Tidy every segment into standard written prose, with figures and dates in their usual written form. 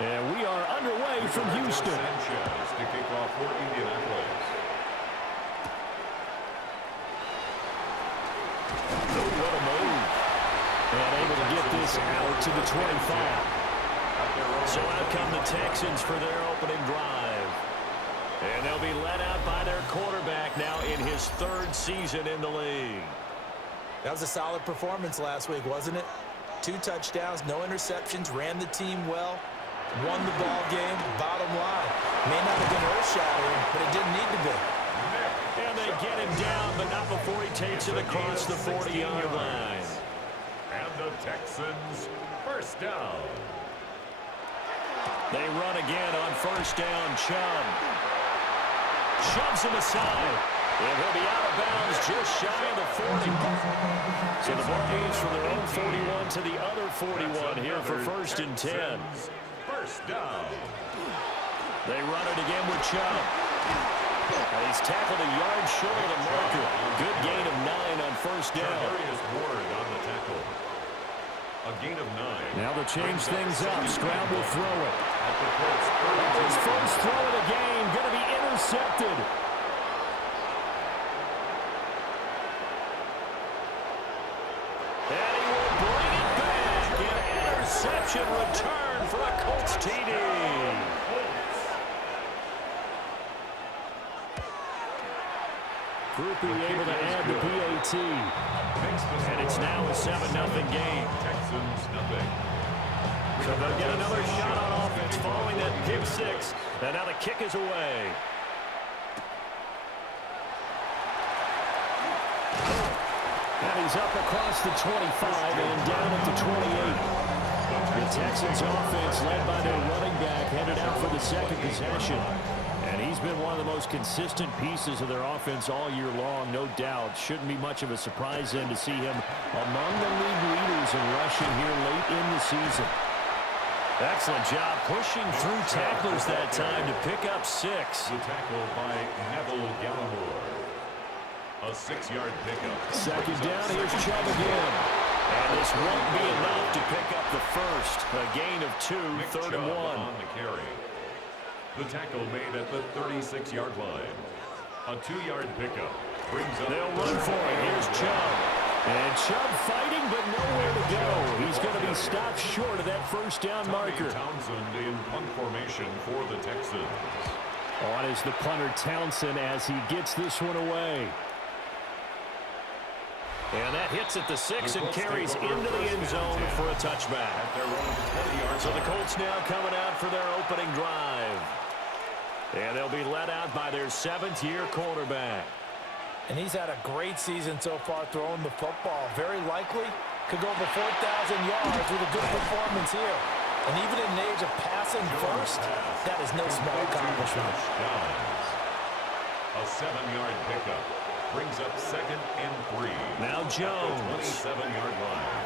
And we are underway from Houston. Sanchez to kick off for Indianapolis. What a move. And able to get this out to the 25. So out come the Texans for their opening drive. And they'll be led out by their quarterback now in his third season in the league. That was a solid performance last week, wasn't it? 2 touchdowns, no interceptions, ran the team well, won the ball game. Bottom line, may not have been earth-shattering, but it didn't need to be. And they get him down, but not before he takes it across the 40-yard line. And the Texans, first down. They run again on first down. Chubb shoves him aside. And he'll be out of bounds just shy of the 40. So the ball moves from their own 41 to the other 41 here for first and 10. First down. They run it again with Chubb. And he's tackled a yard short of the marker. Good gain of 9 on first down. Ward on the tackle. A gain of 9. Now to change things up. Stroud will throw it. His first throw of the game going to be intercepted. And he will bring it back. An interception return for a Colts TD. Groupie able to add the PAT. And it's now a 7-0 game. Texans nothing. So they'll get another shot on offense following that pick 6. And now the kick is away. And he's up across the 25 and down at the 28. The Texans offense led by their running back headed out for the second possession. And he's been one of the most consistent pieces of their offense all year long, no doubt. Shouldn't be much of a surprise then to see him among the league leaders in rushing here late in the season. Excellent job pushing through tacklers that time to pick up 6. The tackle by Neville Gallimore. A 6-yard pickup. Second down, here's Chubb again. And this won't be enough to pick up the first. A gain of 2, third and 1. On the carry. The tackle made at the 36-yard line. A 2-yard pickup brings up. They'll run for it. Here's Chubb. And Chubb fighting, but nowhere to go. He's going to be stopped short of that first down marker. Townsend in punt formation for the Texans. On is the punter Townsend as he gets this one away. And that hits at the 6 and carries into the end zone for a touchback. So the Colts now coming out for their opening drive. And they'll be led out by their 7th-year quarterback. And he's had a great season so far throwing the football. Very likely could go over 4,000 yards with a good performance here. And even in an age of passing first, that is no small accomplishment. A 7-yard pickup brings up 2nd and 3. Now Jones. 27-yard line.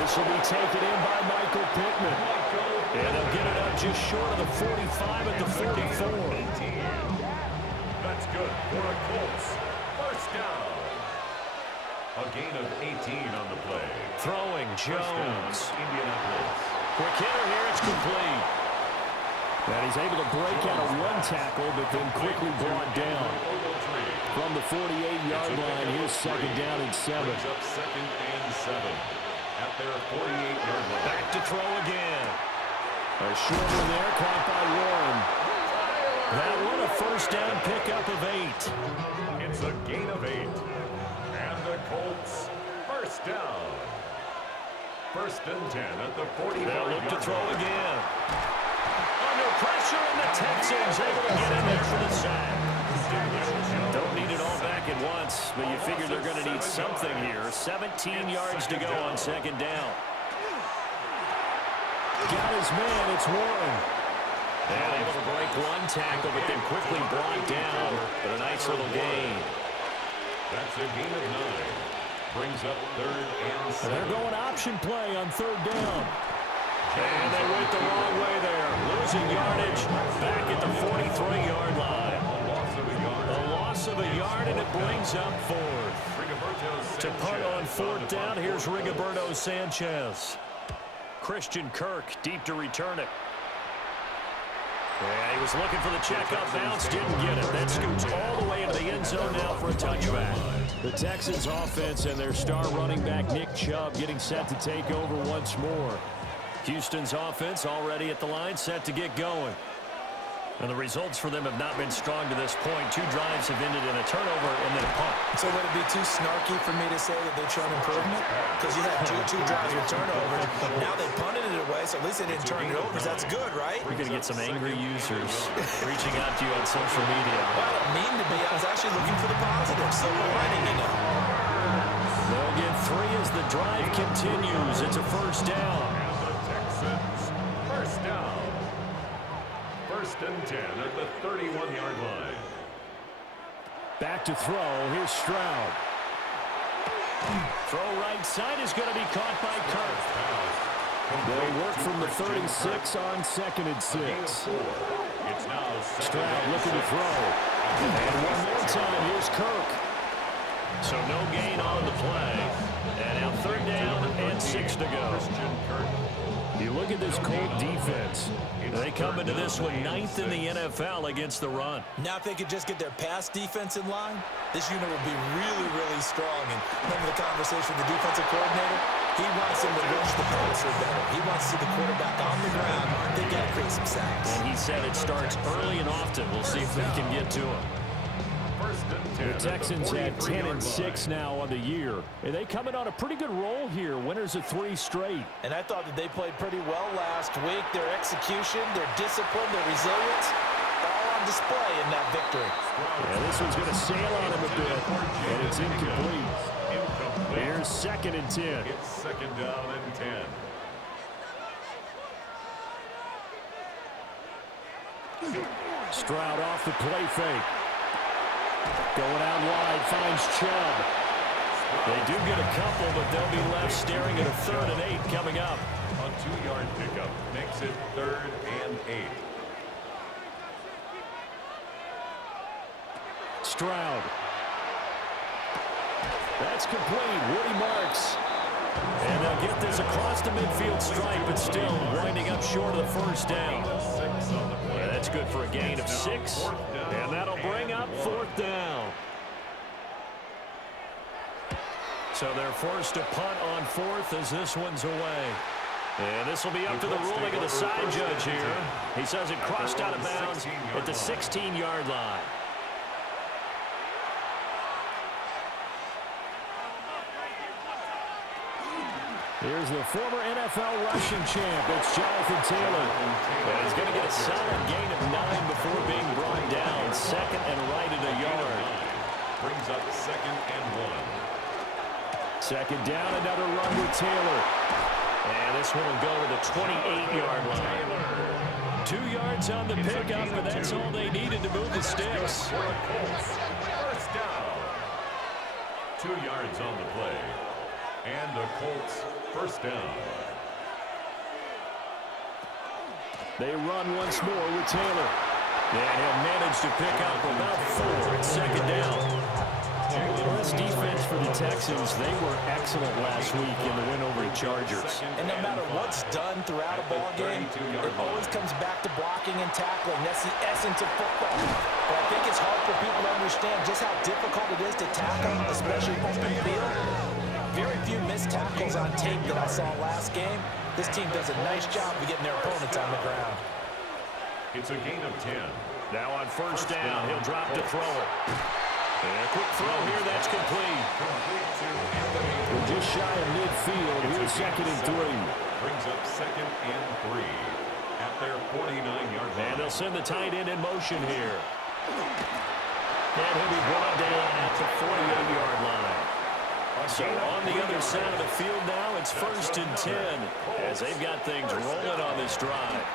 This will be taken in by Michael Pittman. And they'll get it up just short of the 45 at the 44. That's good for a Colts. First down. A gain of 18 on the play. Throwing Jones. Indianapolis. Quick hitter here, it's complete. And he's able to break out of one tackle, but then quickly brought down. From the 48-yard line, here's second down and 7. Brings up 2nd and 7 at their 48-yard line. Back to throw again. A short one there, caught by Warren. That one a first down pickup of 8. It's a gain of 8. And the Colts, first down. First and 10 at the 45. They'll look to throw again. Under pressure, and the Texans able to get in there for the sack. Don't need it all back at once, but you figure they're going to need something here. 17 yards to go on second down. Got his man, it's Warren. And able to break one tackle, but then quickly brought down. But a nice little gain. That's a gain of 9. Brings up 3rd and 7. They're going option play on 3rd down. And they went the wrong way there. Losing yardage back at the 43-yard line. A loss of a yard, and it brings up 4th. To punt on 4th down, here's Rigoberto Sanchez. Christian Kirk deep to return it. Yeah, he was looking for the check-up bounce, didn't get it. That scoots all the way into the end zone now for a touchback. The Texans offense and their star running back Nick Chubb getting set to take over once more. Houston's offense already at the line, set to get going. And the results for them have not been strong to this point. 2 drives have ended in a turnover and then a punt. So would it be too snarky for me to say that they've shown improvement? Because you had two drives with turnovers. Now they punted it away, so at least they didn't turn it over. That's good, right? We're going to get some angry users reaching out to you on social media. Well, I don't mean to be. I was actually looking for the positive. Silver lining, you know. They'll get 3 as the drive continues. It's a first down. And the Texans, first down. First and 10 at the 31-yard line. Back to throw. Here's Stroud. Throw right side is going to be caught by Kirk. They'll work from the 36 on 2nd and 6. Stroud looking to throw. And one more time, here's Kirk. So no gain on the play. And now 3rd down and 6 to go. You look at this Colt defense. They come into this one 9th in the NFL against the run. Now if they could just get their pass defense in line, this unit would be really, really strong. And remember the conversation with the defensive coordinator? He wants them to rush the passer better. He wants to see the quarterback on the ground. They got to create some sacks. And he said it starts early and often. We'll see if they can get to him. The Texans had 10 and 6 now on the year. And they coming on a pretty good roll here. Winners of 3 straight. And I thought that they played pretty well last week. Their execution, their discipline, their resilience, all on display in that victory. Yeah, this one's going to sail on him a bit. And it's incomplete. Here's 2nd and 10. It's 2nd down and 10. Stroud off the play fake. Going out wide, finds Chubb. They do get a couple, but they'll be left staring at a 3rd and 8 coming up. A 2-yard pickup makes it 3rd and 8. Stroud. That's complete. Woody marks. And they'll get this across the midfield stripe, but still winding up short of the 1st down. Yeah, that's good for a gain of 6. And that'll bring up 4th down. So they're forced to punt on 4th as this one's away. And this will be up to the ruling of the side judge here. He says it crossed out of bounds at the 16-yard line. Here's the former NFL rushing champ. It's Jonathan Taylor. And he's going to get a solid gain of 9 before being brought down. 2nd and right at a yard. Brings up 2nd and 1. 2nd down, another run with Taylor. And this one will go to the 28-yard line. 2 yards on the pickup, but that's all they needed to move the sticks. First down. 2 yards on the play. And the Colts first down. They run once more with Taylor. And he'll manage to pick up about 4 at 2nd down. This defense for the Texans, they were excellent last week in the win over the Chargers. And no matter what's done throughout a ball game, it always comes back to blocking and tackling. That's the essence of football. But I think it's hard for people to understand just how difficult it is to tackle, especially open field. Very few missed tackles on tape that I saw last game. This team does a nice job of getting their opponents on the ground. It's a gain of 10. Now on 1st down, he'll drop to throw it. And a quick throw here, that's complete. We're just shy of midfield. Here's 2nd and 3. Brings up 2nd and 3 at their 49-yard line. And they'll send the tight end in motion here. And he'll be brought down at the 48-yard line. So on the other side of the field now, it's 1st and 10 as they've got things rolling on this drive.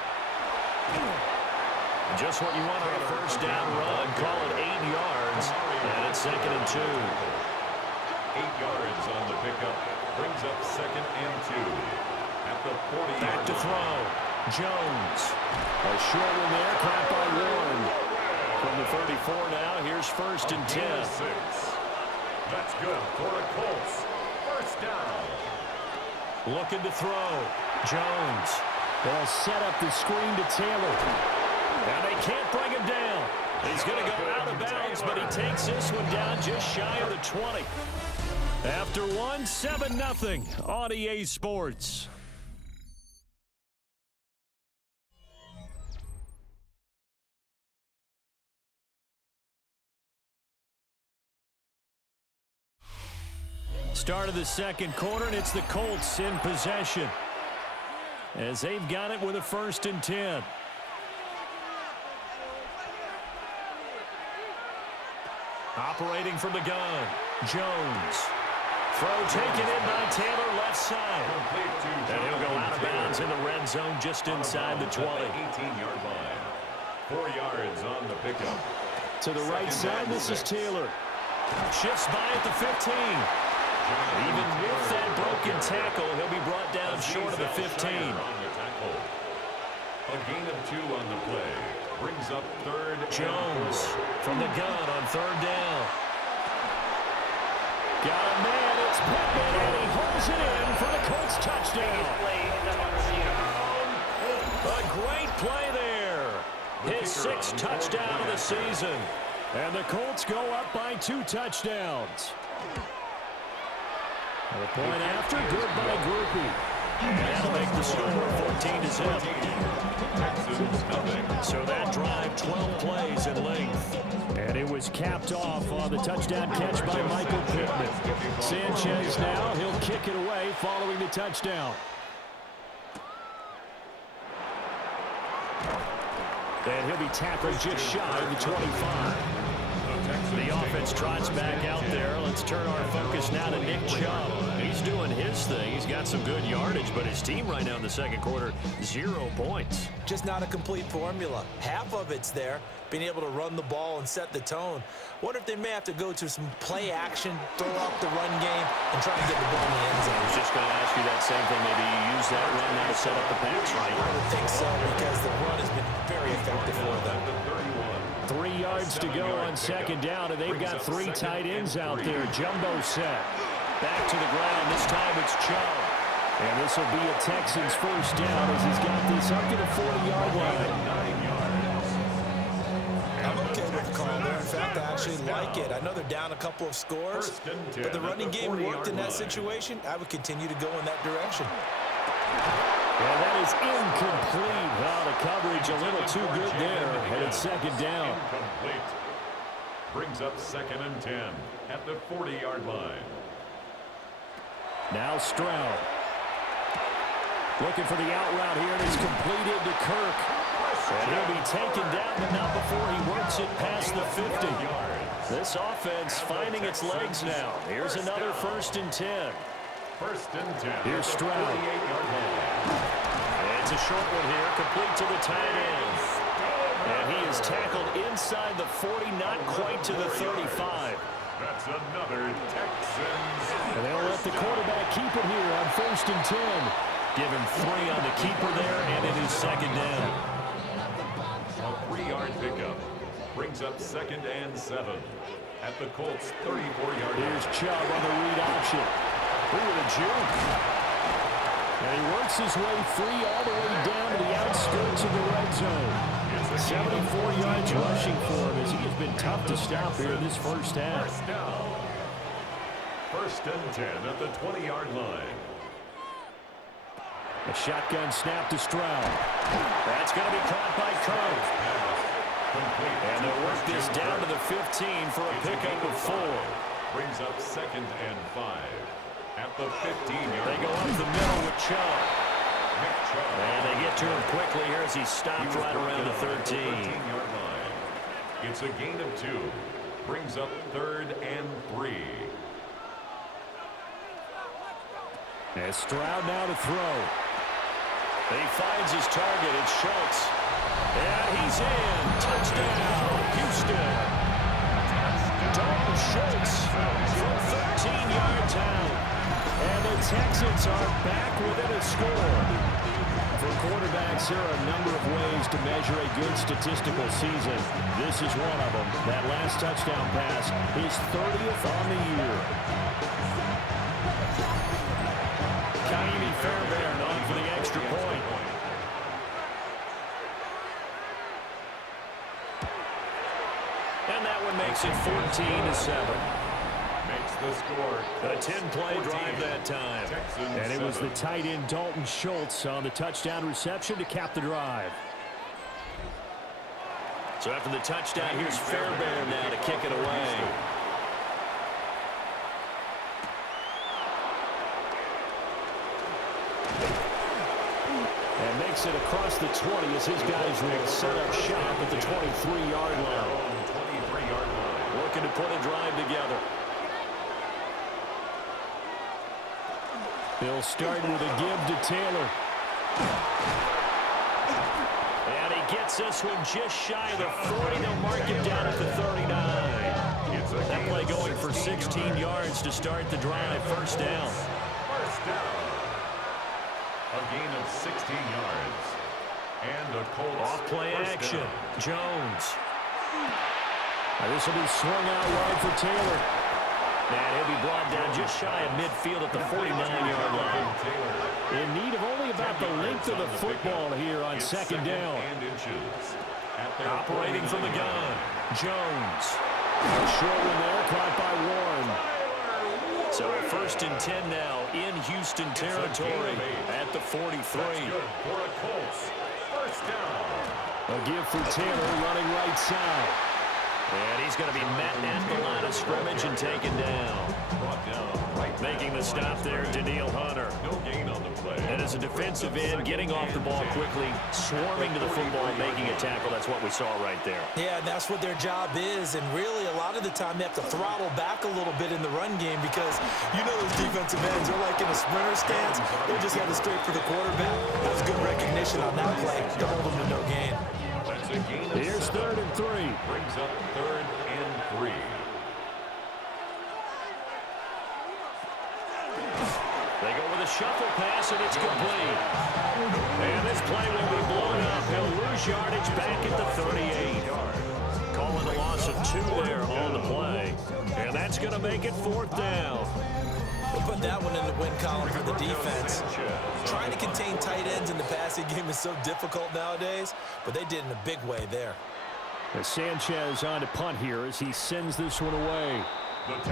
Just what you want on a 1st down run. Call it 8 yards, and it's 2nd and 2. 8 yards on the pickup. Brings up 2nd and 2 at the 40-yard line. Back to throw. Jones. A short one there, caught by Warren. From the 34 now, here's 1st and 10. That's good for the Colts. First down. Looking to throw. Jones. They'll set up the screen to Taylor. And they can't bring him down. He's going to go out of bounds, but he takes this one down just shy of the 20. After one, 7-0 on EA Sports. Start of the second quarter, and it's the Colts in possession as they've got it with a 1st and 10. Operating from the gun, Jones. Throw taken in by Taylor, left side. And he'll go out of bounds in the red zone just inside the 20. 18-yard line. 4 yards on the pickup. To the right side, this is Taylor. Shifts by at the 15. Even with that broken tackle, he'll be brought down short of the 15. A gain of 2 on the play. Brings up 3rd. Jones from the gun on 3rd down. Got a man, it's Pittman, and he holds it in for the Colts touchdown. A great play there. His 6th touchdown of the season. And the Colts go up by 2 touchdowns. The point after, good by Groupie. And that'll make the score 14-0. So that drive, 12 plays in length. And it was capped off on the touchdown catch by Michael Pittman. Sanchez now, he'll kick it away following the touchdown. And he'll be tackled just shy of the 25. The offense trots back out there. Let's turn our focus now to Nick Chubb. He's doing his thing. He's got some good yardage, but his team right now in the second quarter, 0 points. Just not a complete formula. Half of it's there, being able to run the ball and set the tone. Wonder if they may have to go to some play action, throw out the run game, and try and get the ball in the end zone. I was just going to ask you that same thing. Maybe you use that run now to set up the pass, right? I would think so, because the run has been very effective for them. 3 yards to go on 2nd down, and they've got 3 tight ends out there. Jumbo set. Back to the ground. This time it's Chubb. And this will be a Texans 1st down as he's got this up to the 40-yard line. I'm okay with the call there. In fact, I actually like it. I know they're down a couple of scores, but the running game worked in that situation. I would continue to go in that direction. And that is incomplete. Well, the coverage a little too good there. And it's 2nd down. Incomplete. Brings up 2nd and 10 at the 40-yard line. Now Stroud. Looking for the out route here, and it's completed to Kirk. And he'll be taken down, but not before he works it past the 50. This offense finding its legs now. Here's another 1st and 10. 1st and 10. Here's Stroud. 48-yard line. It's a short one here, complete to the tight end. And he is tackled inside the 40, not quite to the 35. That's another Texans. And they'll let the quarterback keep it here on 1st and 10. Give him 3 on the keeper there, and it is 2nd down. A 3-yard pickup brings up 2nd and 7 at the Colts 34-yard line. Here's Chubb on the read option. Ooh, with a juke. And he works his way free all the way down to the outskirts of the red zone. 74 yards rushing for him as he has been tough to stop here in this 1st half. 1st down. 1st and 10 at the 20-yard line. A shotgun snap to Stroud. That's going to be caught by Kirk. And they'll work this down to the 15 for a pickup of 4. Brings up 2nd and 5 at the 15-yard line. They go up the middle with Chubb. And they get to him quickly here as he stopped right around the 13. 13-yard line. It's a gain of 2. Brings up 3rd and 3. As Stroud now to throw. He finds his target. It's Schultz. And he's in. Touchdown, Houston. Dalton Schultz from 13 yards out. And the Texans are back within a score. For quarterbacks, there are a number of ways to measure a good statistical season. This is one of them. That last touchdown pass, his 30th on the year. Kaimi Fairbairn on for the extra makes it 14-7. Makes the score. A 10-play drive that time. Texans And it was 7. the tight end Dalton Schultz on the touchdown reception to cap the drive. So after the touchdown, here's Fairbairn now to kick it away. And makes it across the 20 as his guys will set up shop at the 23-yard line. Looking to put a drive together. They'll start with a give to Taylor. And he gets this one just shy of the 40. They'll mark him down at the 39. That play going for 16 yards to start the drive. First down. First down. A gain of 16 yards. And a Colts Off-play first action. down. Jones. This will be swung out wide for Taylor. And he'll be brought down just shy of midfield at the 49-yard line. In need of only about the length of the football here on second down. Operating from the gun. Jones. A short one there, caught by Warren. So a 1st and 10 now in Houston territory at the 43. A give for Taylor running right side. And he's going to be met at the line of scrimmage and taken down. Making the stop there, Daniil Hunter. No gain on the play. And as a defensive end, getting off the ball quickly, swarming to the football, making a tackle. That's what we saw right there. Yeah, that's what their job is. And really, a lot of the time, they have to throttle back a little bit in the run game because you know those defensive ends are like in a sprinter stance. They just headed straight for the quarterback. That was good recognition on that play to hold them to no gain. Here's 3rd and 3. Brings up 3rd and 3. They go with a shuffle pass, and it's complete. And this play will be blown up. He'll lose yardage back at the 38. Calling a loss of 2 there on the play. And that's going to make it 4th down. We'll put that one in the win column for the defense. Trying to contain tight ends in the passing game is so difficult nowadays, but they did in a big way there. As Sanchez on to punt here as he sends this one away.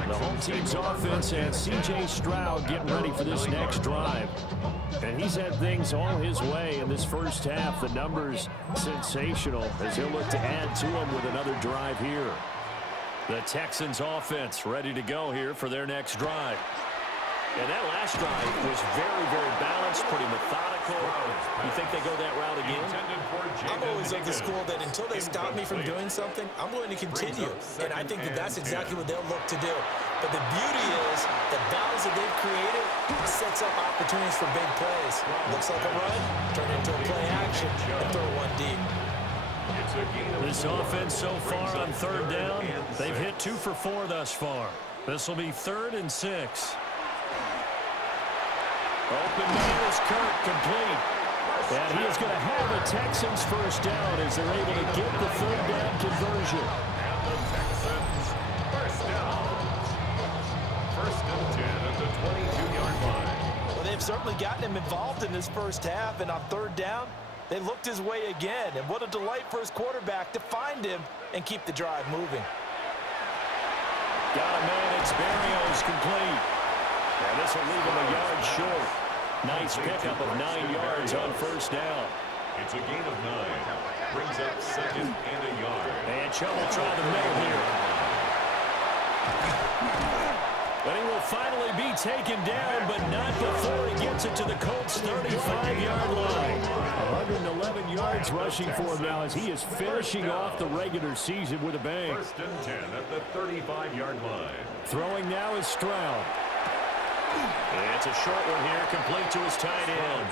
The home team's offense and C.J. Stroud getting ready for this next drive. And he's had things all his way in this first half. The numbers sensational as he'll look to add to them with another drive here. The Texans offense ready to go here for their next drive. And that last drive was very, very balanced, pretty methodical. You think they go that route again? I'm always of the school that until they stop me from doing something, I'm going to continue. And I think that that's exactly what they'll look to do. But the beauty is the balance that they've created sets up opportunities for big plays. Looks like a run, turn into a play action, and throw one deep. This offense so far on 3rd down, they've hit 2 for 4 thus far. This will be 3rd and 6. Open man is Kirk, complete. And he is going to have the Texans first down as they're able to get the 3rd down conversion. And the Texans first down. 1st and 10 at the 22-yard line. Well, they've certainly gotten him involved in this first half, and on 3rd down, they looked his way again. And what a delight for his quarterback to find him and keep the drive moving. Got a man, it's Berrios, complete. And this will leave him a yard short. Nice pickup of 9 yards on first down. It's a gain of 9. Brings up 2nd and a yard. And Chubb will try the middle here. But he will finally be taken down, but not before he gets it to the Colts' 35-yard line. 111 yards rushing for him now as he is finishing off the regular season with a bang. 1st and 10 at the 35-yard line. Throwing now is Stroud. It's a short one here, complete to his tight end.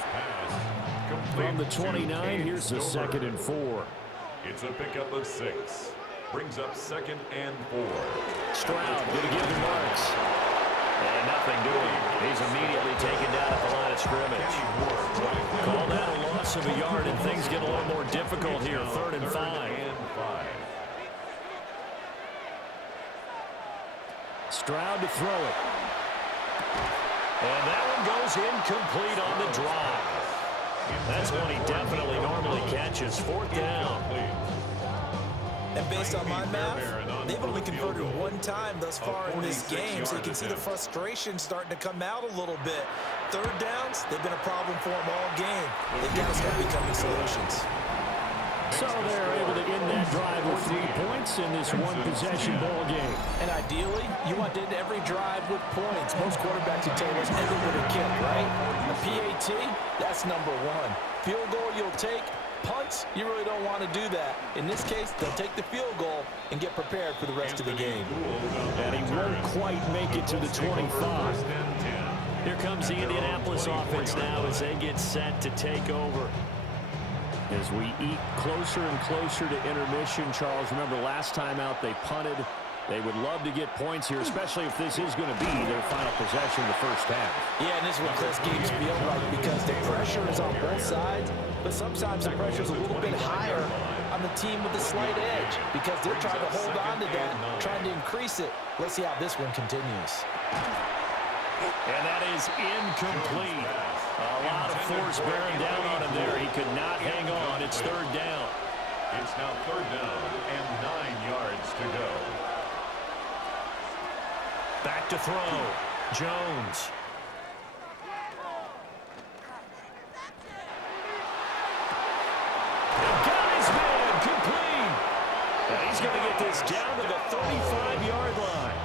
From the 29, here's the 2nd and 4. It's a pickup of 6. Brings up 2nd and 4. Stroud going to give the marks. And nothing doing. He's immediately taken down at the line of scrimmage. Call that a loss of a yard, and things get a little more difficult here. 3rd and 5. Stroud to throw it. And that one goes incomplete on the drive. That's one he definitely normally catches. 4th down. And based on my math, they've only converted one time thus far in this game, so you can see the frustration starting to come out a little bit. Third downs, they've been a problem for them all game. They've got to start becoming solutions. So they're able to end that drive with 3 points in this one-possession ball game. And ideally, you want to end every drive with points. Most quarterbacks would tell us end it with a kick, right? A PAT, that's number 1. Field goal you'll take. Punts, you really don't want to do that. In this case, they'll take the field goal and get prepared for the rest of the game. And he won't quite make it to the 25. Here comes the Indianapolis offense now as they get set to take over. As we eat closer and closer to intermission, Charles, remember last time out they punted. They would love to get points here, especially if this is going to be their final possession of the first half. Yeah, and this is what close games feel like because the pressure is on both sides, but sometimes the pressure is a little bit higher on the team with the slight edge because they're trying to hold on to that, trying to increase it. Let's see how this one continues. And that is incomplete. A lot of force bearing down on him there. He could not hang on. It's third down. It's now third down and 9 yards to go. Back to throw. Jones. Got his man complete. And he's going to get this down to the 35-yard line.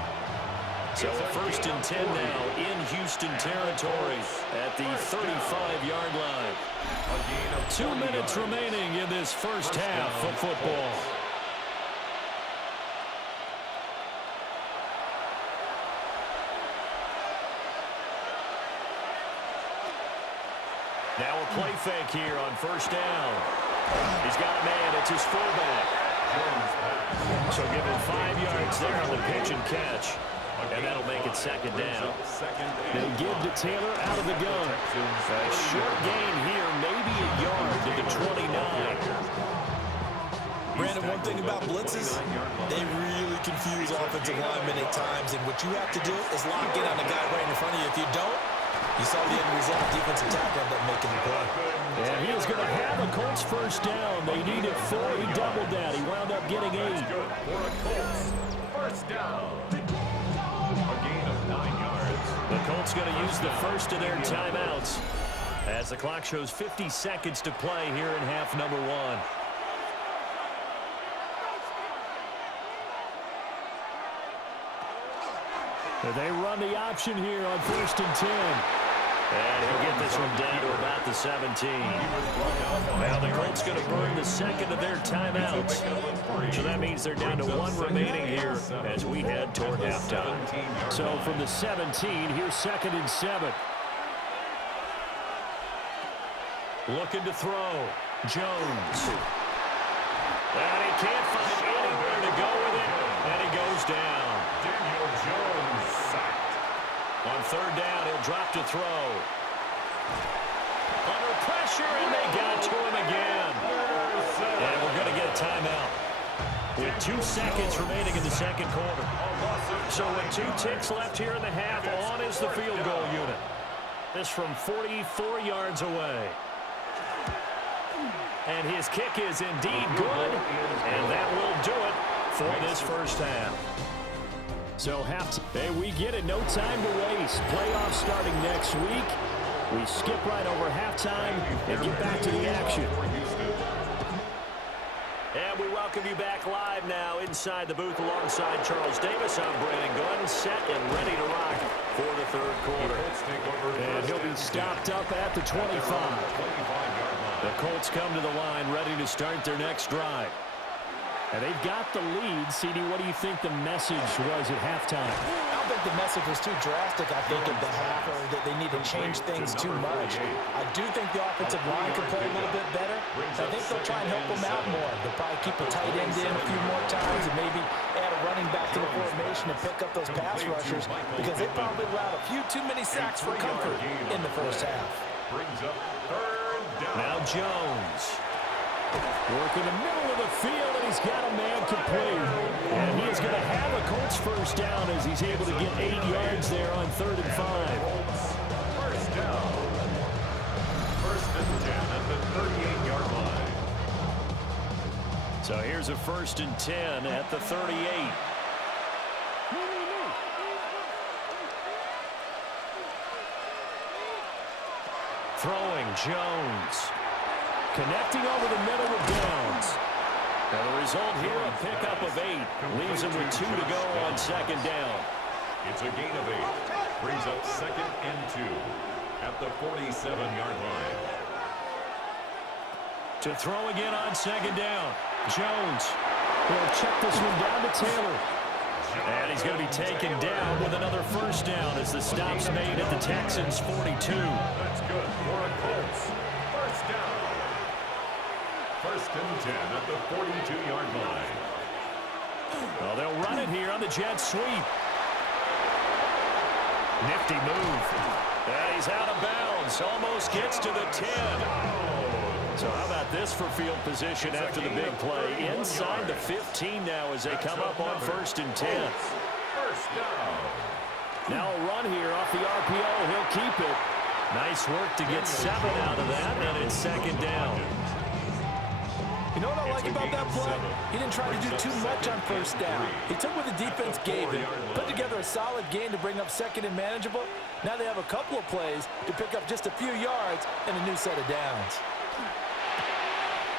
So first and 10 now in Houston territory at the 35-yard line. 2 minutes remaining in this first half of football. Now a play fake here on first down. He's got a man. It's his fullback. So give him 5 yards there on the pitch and catch. And that'll make it second down. They give to Taylor out of the gun. A short gain here, maybe a yard to the 29. Brandon, one thing about blitzes, they really confuse offensive linemen at times, and what you have to do is lock in on the guy right in front of you. If you don't, you saw the end result. Defensive tackle ended up making the play. And he is going to have a Colts first down. They needed 4. He doubled that. He wound up getting 8. For a Colts first down. A gain of 9 yards. The Colts going to use the first of their timeouts as the clock shows 50 seconds to play here in half number 1. They run the option here on first and 10. And he'll get this one down to about the 17. Now the Colts going to burn the second of their timeouts. So that means they're down to 1 remaining here as we head toward halftime. So from the 17, here's second and 7. Looking to throw. Jones. And he can't find anywhere to go with it. And he goes down. Daniel Jones sacked. On third down, he'll drop to throw. Under pressure, and they got to him again. And we're going to get a timeout with 2 seconds remaining in the second quarter. So with 2 ticks left here in the half, on is the field goal unit. This from 44 yards away. And his kick is indeed good, and that will do it for this first half. So hey, we get it. No time to waste. Playoffs starting next week. We skip right over halftime and get back to the action. And we welcome you back live now inside the booth alongside Charles Davis. I'm Brandon Glenn, set and ready to rock for the third quarter. And he'll be stopped up at the 25. The Colts come to the line ready to start their next drive. And they've got the lead. CD, what do you think the message was at halftime? I don't think the message was too drastic, I think, at the half, or that they need to change things too much. I do think the offensive line could play a little bit better. I think they'll try and help them out more. They'll probably keep the tight end in a few more times and maybe add a running back to the formation to pick up those pass rushers because they probably allowed a few too many sacks for comfort in the first half. Brings up third down. Now Jones. Work in the middle of the field, and he's got a man complete. And he is going to have a Colts first down as he's able to get 8 yards there on 3rd and 5. First down. First and 10 at the 38-yard line. So here's a 1st and 10 at the 38. Throwing, Jones. Connecting over the middle with Downs. And the result here, a pickup of 8. Leaves him with 2 to go on 2nd down. It's a gain of 8. Brings up 2nd and 2 at the 47-yard line. To throw again on 2nd down. Jones. He'll check this one down to Taylor. And he's going to be taken down with another 1st down as the stop's made at the Texans' 42. That's good for a Colts. 1st down. 1st and 10 at the 42-yard line. Well, they'll run it here on the jet sweep. Nifty move. And he's out of bounds. Almost gets to the 10. So how about this for field position after the big play? Inside the 15 now as they come up on 1st and 10. 1st down. Now a run here off the RPO. He'll keep it. Nice work to get 7 out of that, and it's 2nd down. You know what I like about that play? He didn't try to do too much on 1st down. He took what the defense gave him, put together a solid gain to bring up 2nd and manageable. Now they have a couple of plays to pick up just a few yards and a new set of downs.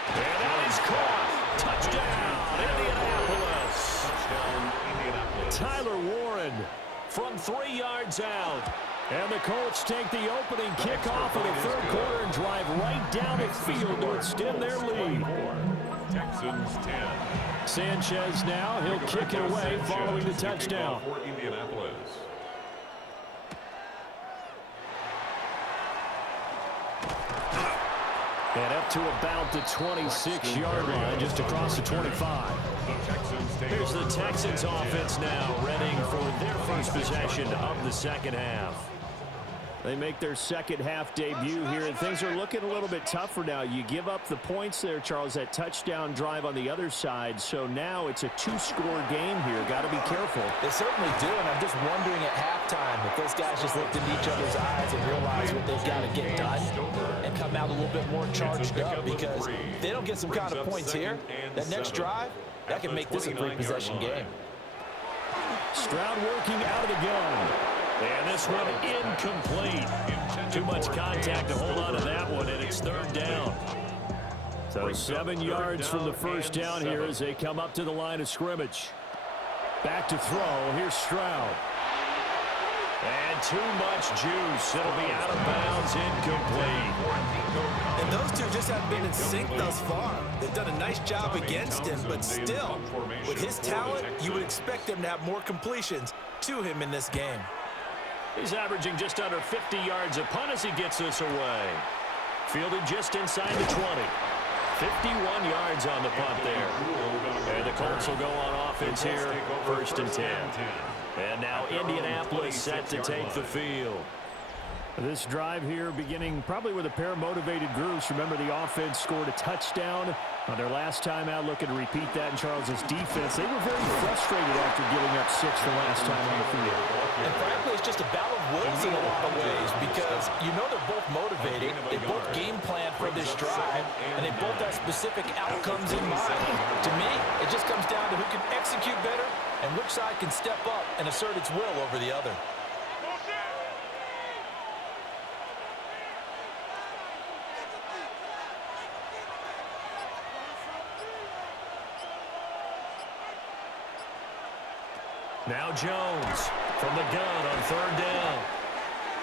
And that is caught. Touchdown, Indianapolis. Touchdown, Indianapolis. Tyler Warren from 3 yards out. And the Colts take the opening kickoff of the 3rd quarter and drive right down the field to extend their lead. Texans 10. Sanchez now, he'll kick it away following the touchdown. For Indianapolis. And up to about the 26-yard line, just across the 25. Here's the Texans offense now, readying for their first possession of the 2nd half. They make their 2nd half debut here, and things are looking a little bit tougher now. You give up the points there, Charles, that touchdown drive on the other side. So now it's a 2-score game here. Got to be careful. They certainly do, and I'm just wondering at halftime if those guys just looked into each other's eyes and realized what they've got to get done and come out a little bit more charged up, because if they don't get some kind of points here, that next drive, that can make this a 3-possession game. Stroud working out of the gun. And this one incomplete. Too much contact to hold on to that one, and it's 3rd down. So 7 yards from the 1st down here as they come up to the line of scrimmage. Back to throw. Here's Stroud. And too much juice. It'll be out of bounds, incomplete. And those two just haven't been in sync thus far. They've done a nice job against him, but still, with his talent, you would expect him to have more completions to him in this game. He's averaging just under 50 yards a punt as he gets this away. Fielded just inside the 20. 51 yards on the punt there. And the Colts will go on offense here, 1st and 10. And now Indianapolis set to take the field. This drive here beginning probably with a pair of motivated groups. Remember, the offense scored a touchdown on their last time out. Looking to repeat that in Charles's defense. They were very frustrated after giving up 6 the last time on the field. And frankly, it's just a battle of wills in a lot of ways, because you know they're both motivated. They both game plan for this drive, and they both have specific outcomes in mind. To me, it just comes down to who can execute better and which side can step up and assert its will over the other. Now Jones from the gun on 3rd down.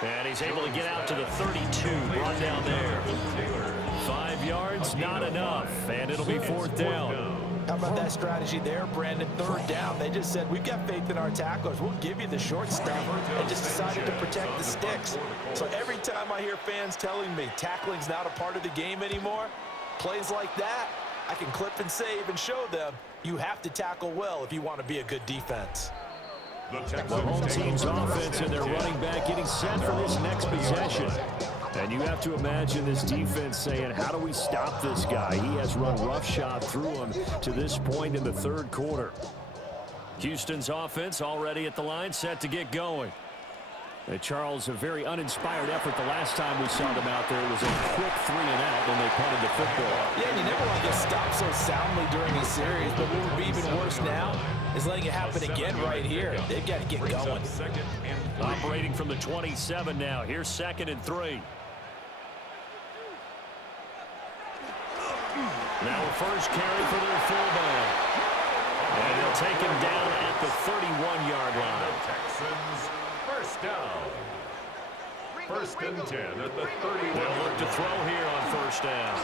And he's able to get out to the 32, brought down there. 5 yards, not enough, and it'll be 4th down. How about that strategy there, Brandon? 3rd down. They just said, we've got faith in our tacklers. We'll give you the short stuff, and just decided to protect the sticks. So every time I hear fans telling me tackling's not a part of the game anymore, plays like that, I can clip and save and show them you have to tackle well if you want to be a good defense. The home team's offense and their running back getting set for this next possession. And you have to imagine this defense saying, how do we stop this guy? He has run roughshod through him to this point in the 3rd quarter. Houston's offense already at the line, set to get going. Charles, a very uninspired effort the last time we saw them out there. It was a quick 3-and-out when they punted the football. Yeah, and you never want to get stopped so soundly during a series, but what would be even worse now is letting it happen again right here. They've got to get going. Operating from the 27 now. Here's 2nd and 3. Now a first carry for their fullback. And they'll take him down at the 31-yard line. Texans, first down. 1st and 10 at the 31. They'll look to throw here on first down.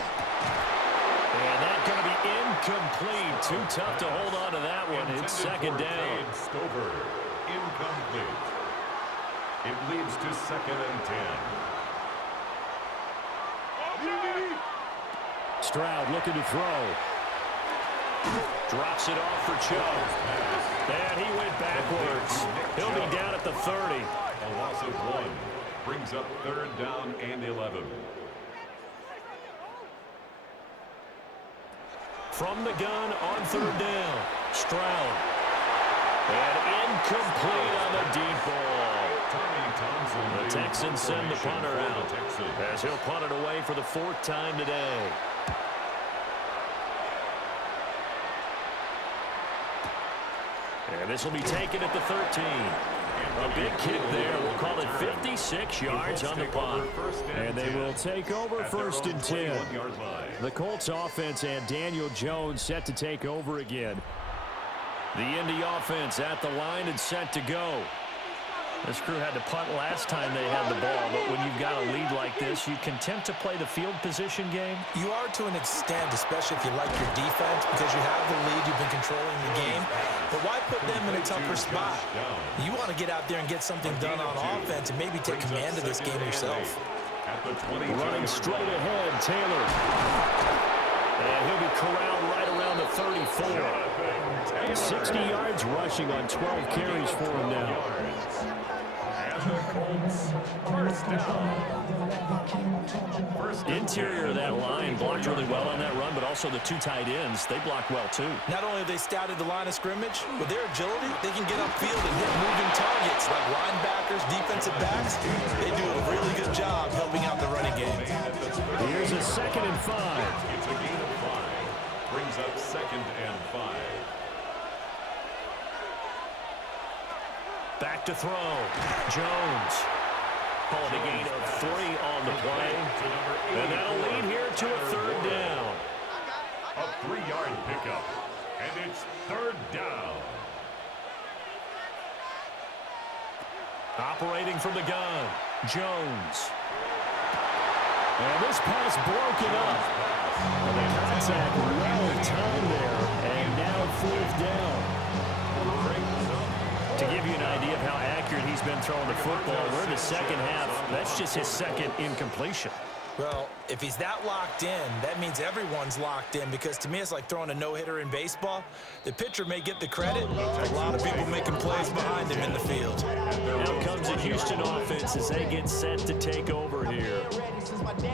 And that's going to be incomplete. Too tough to hold on to that one. It's 2nd down. Stover, incomplete. It leads to 2nd and 10. Stroud looking to throw. Drops it off for Chubb. And he went backwards. He'll be down at the 30. A loss of 1 brings up 3rd down and 11. From the gun on 3rd down. Stroud. And incomplete on the deep ball. The Texans send the punter out as he'll punt it away for the 4th time today. And this will be taken at the 13. A big kick there. We'll call it 56 yards on the punt. And they will take over 1st and 10. The Colts offense and Daniel Jones set to take over again. The Indy offense at the line and set to go. This crew had to punt last time they had the ball, but when you've got a lead like this, you can tempt to play the field position game. You are to an extent, especially if you like your defense, because you have the lead, you've been controlling the game. But why put them in a tougher spot? You want to get out there and get something done on offense and maybe take command of this game yourself. Running straight ahead, Taylor. And he'll be corralled right around the 34. 60 yards rushing on 12 carries for him now. And the Colts, first down. Interior of that line blocked really well on that run, but also the 2 tight ends, they block well too. Not only have they scouted the line of scrimmage, with their agility, they can get upfield and hit moving targets like linebackers, defensive backs. They do a really good job helping out the running game. Here's a 2nd and 5. It's a gain of 5. Brings up 2nd and 5. Back to throw. Jones. Call it a gain of 3 on the play. And that'll lead here to a 3rd down. A 3-yard pickup. And it's 3rd down. Operating from the gun. Jones. And this pass broken up. And the contact well timed there. And now 4th down. To give you an idea of how accurate he's been throwing the football, we're in the 2nd half. That's just his 2nd incompletion. Well, if he's that locked in, that means everyone's locked in, because to me it's like throwing a no-hitter in baseball. The pitcher may get the credit, a lot of people making plays behind him in the field. Now comes the Houston offense as they get set to take over here.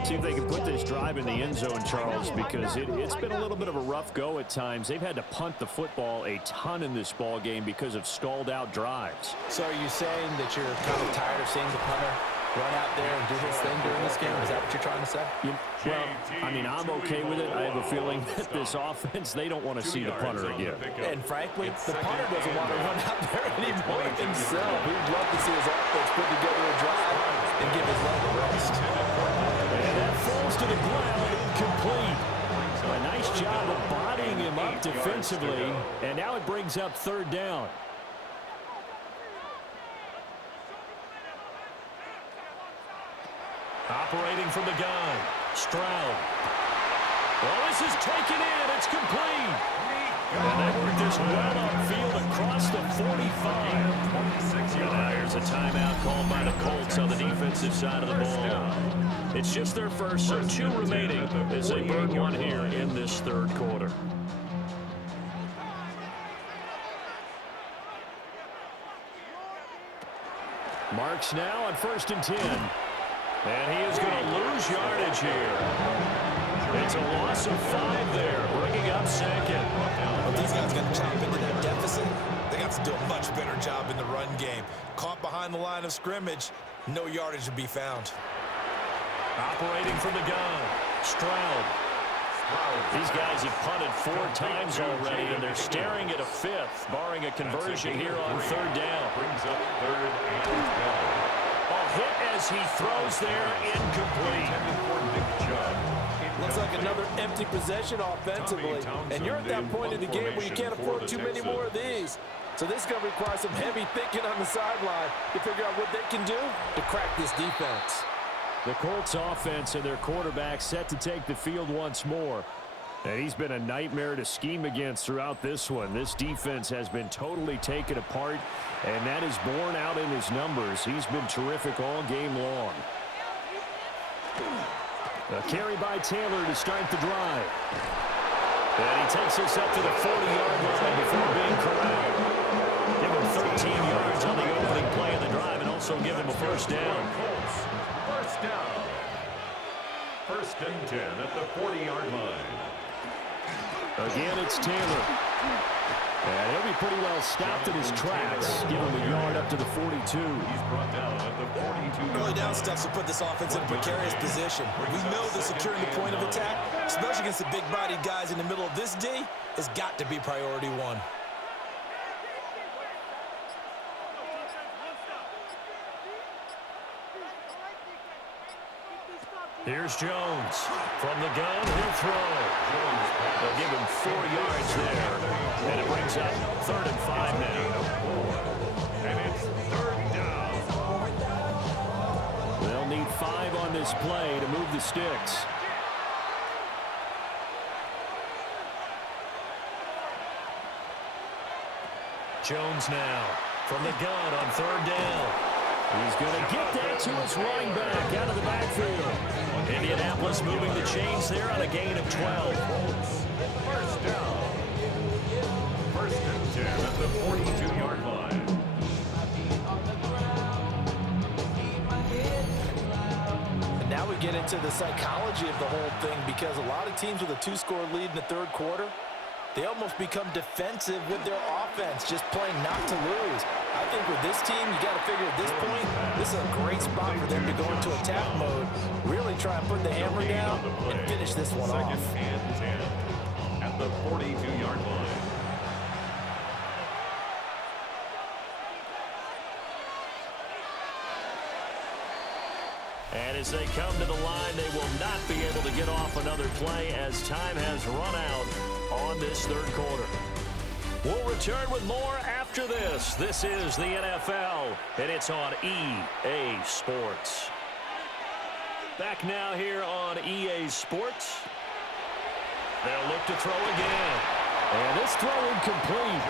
See if they can put this drive in the end zone, Charles, because it's been a little bit of a rough go at times. They've had to punt the football a ton in this ball game because of stalled-out drives. So are you saying that you're kind of tired of seeing the punter run out there and do his thing during this game? Is that what you're trying to say? Well, I mean, I'm okay with it. I have a feeling that this offense, they don't want to see the punter again. And frankly, the punter doesn't want to run out there anymore himself. He'd love to see his offense put together a drive and give his leg a rest. And that falls to the ground, incomplete. A nice job of bodying him up defensively, and now it brings up 3rd down. Operating from the gun, Stroud. Well, this is taken in. It's complete. And they work this well upfield across the 45. And now here's a timeout called by the Colts on the defensive side of the ball. It's just their first, so 2 remaining as they burn 1 here in this 3rd quarter. Marks now on 1st and 10. And he is going to lose yardage here. It's a loss of 5 there, bringing up 2nd. Well, these guys got to chop into that deficit. They got to do a much better job in the run game. Caught behind the line of scrimmage, No yardage to be found. Operating from the gun, Stroud. These guys have punted 4 times already, and they're staring at a 5th, barring a conversion here on 3rd down. Brings up 3rd and 12. A hit as he throws there, incomplete. Looks like another empty possession offensively, and you're at that point in the game where you can't afford too many more of these. So this is going to require some heavy thinking on the sideline to figure out what they can do to crack this defense. The Colts offense and their quarterback set to take the field once more. And he's been a nightmare to scheme against throughout this one. This defense has been totally taken apart, and that is borne out in his numbers. He's been terrific all game long. A carry by Taylor to start the drive. And he takes us up to the 40-yard line before being corralled. Give him 13 yards on the opening play of the drive and also give him a first down. First down. 1st and 10 at the 40-yard line. Again, it's Taylor. And he'll be pretty well stopped in his tracks. Give him a yard up to the 42. He's brought down at the 42. Early down steps will put this offense in a precarious position. We know that securing the point of attack, especially against the big-bodied guys in the middle of this D, has got to be priority 1. Here's Jones. From the gun, he'll throw. They'll give him 4 yards there. And it brings up 3rd and 5 now. And it's 3rd down. They'll need 5 on this play to move the sticks. Jones now. From the gun on 3rd down. He's going to get that to his running back out of the backfield. Indianapolis moving the chains there on a gain of 12. First down. 1st and 10 at the 42-yard line. And now we get into the psychology of the whole thing, because a lot of teams with a 2-score lead in the 3rd quarter, they almost become defensive with their offense, just playing not to lose. I think with this team, you got to figure at this point, this is a great spot for them to go into attack mode, really try and put the hammer down and finish this one off. 2nd and 10 at the 42-yard line. And as they come to the line, they will not be able to get off another play as time has run out on this 3rd quarter. We'll return with more after this. This is the NFL, and it's on EA Sports. Back now here on EA Sports. They'll look to throw again. And this throw incomplete.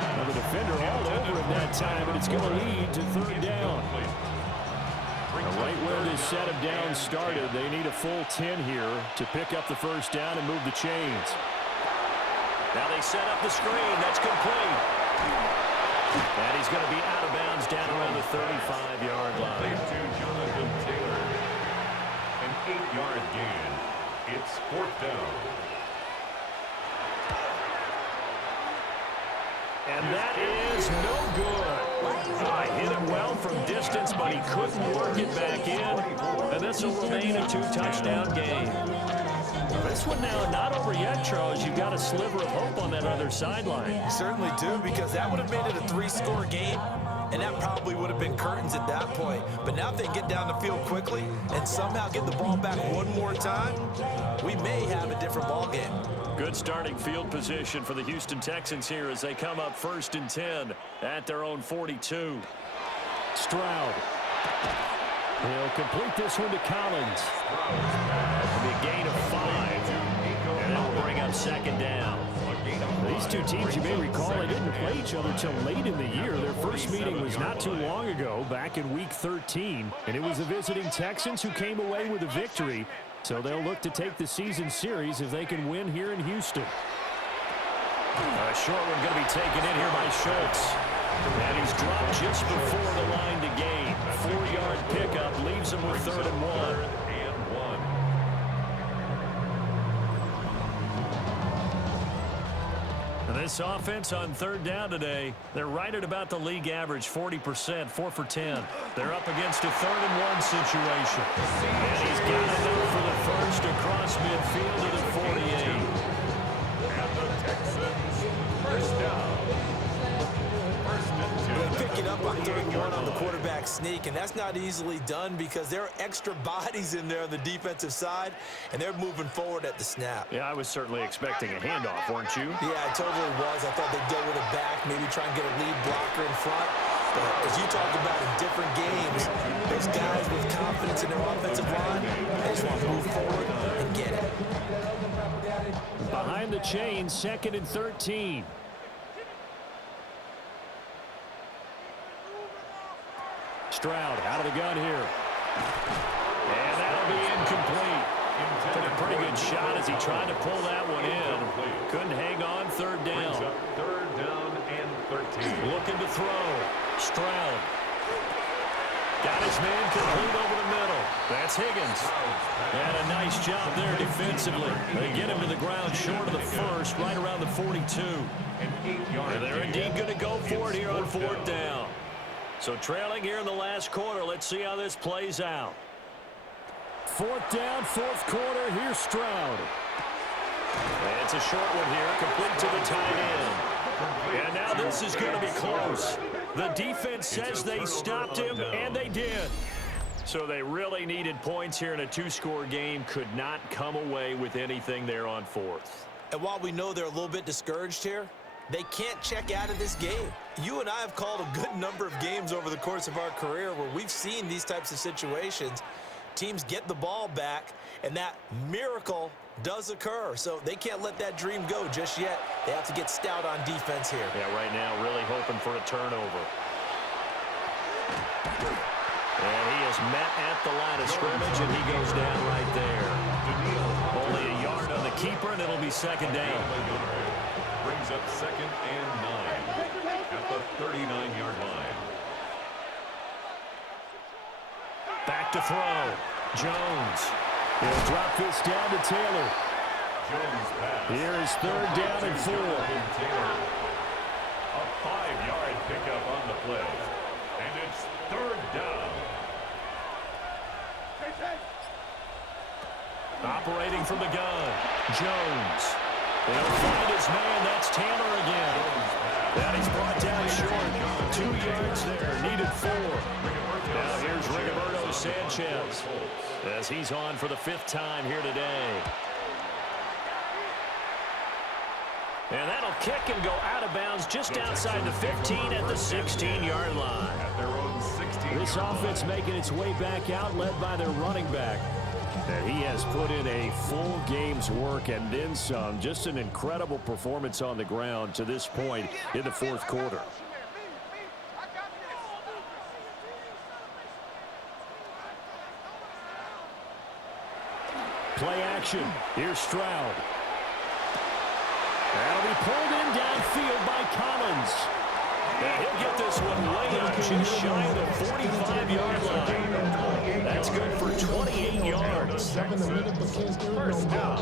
Now the defender all over him that time, but it's going to lead to 3rd down. Right where this set of downs started, they need a full 10 here to pick up the first down and move the chains. Now they set up the screen. That's complete. And he's going to be out of bounds down around the 35-yard line. To Jonathan Taylor. An 8-yard gain. It's 4th down. And that is no good. Hit him well from distance, but he couldn't work it back in. And this will remain a 2-touchdown game. This one now not over yet, Charles. You've got a sliver of hope on that other sideline. You certainly do, because that would have made it a 3-score game, and that probably would have been curtains at that point. But now if they get down the field quickly and somehow get the ball back one more time, we may have a different ball game. Good starting field position for the Houston Texans here as they come up 1st and 10 at their own 42. Stroud. He'll complete this one to Collins. It'll be a gain of 5. And that will bring up 2nd down. These two teams, you may recall, they didn't play each other till late in the year. Their first meeting was not too long ago, back in Week 13. And it was the visiting Texans who came away with a victory. So they'll look to take the season series if they can win here in Houston. A short one going to be taken in here by Schultz. And he's dropped just before the line to gain. 4-yard pickup leaves him with 3rd and 1. And This offense on third down today, they're right at about the league average, 40%, 4 for 10. They're up against a 3rd-and-1 situation. And he's got enough for the first across midfield to the 48. And the Texans, first down. They pick it up on 3rd and 1 on the quarterback sneak, and that's not easily done because there are extra bodies in there on the defensive side, and they're moving forward at the snap. Yeah, I was certainly expecting a handoff, weren't you? Yeah, I totally was. I thought they'd go with it back, maybe try and get a lead blocker in front. But as you talk about in different games, those guys with confidence in their offensive line, they just want to move forward and get it. Behind the chain, 2nd and 13. Stroud out of the gun here. And that'll be incomplete. Took a pretty good shot as he tried to pull that one in. Couldn't hang on, 3rd down. 3rd down and 13. Looking to throw. Stroud. Got his man complete over the middle. That's Higgins. And a nice job there defensively. They get him to the ground short of the first, right around the 42. And they're indeed going to go for it here on 4th down. So trailing here in the last quarter. Let's see how this plays out. 4th down, 4th quarter. Here's Stroud. And it's a short one here, complete to the tight end. And now this is going to be close. The defense says they stopped him, and they did. So they really needed points here in a 2-score game. Could not come away with anything there on 4th. And while we know they're a little bit discouraged here, they can't check out of this game. You and I have called a good number of games over the course of our career where we've seen these types of situations. Teams get the ball back, and that miracle does occur. So they can't let that dream go just yet. They have to get stout on defense here. Yeah, right now really hoping for a turnover. And he is met at the line of scrimmage, and he goes down right there. Only a yard on the keeper, and it'll be 2nd down. Brings up 2nd and 9 at the 39-yard line. Back to throw. Jones. He'll drop this down to Taylor. Jones pass. Here is 3rd down and 4. A 5-yard pickup on the play. And it's 3rd down. Operating from the gun. Jones. He'll find his man. That's Taylor again. And he's brought down short. 2 yards there. Needed 4. Now here's Rigoberto Sanchez as he's on for the 5th time here today. And that'll kick and go out of bounds just outside the 15 at the 16-yard line. This offense making its way back out, led by their running back. And he has put in a full game's work and then some. Just an incredible performance on the ground to this point in the 4th quarter. Play action. Here's Stroud. That'll be pulled in downfield by Collins. And he'll get this one way up just shy of the 45-yard line. That's good for 28 yards. First down.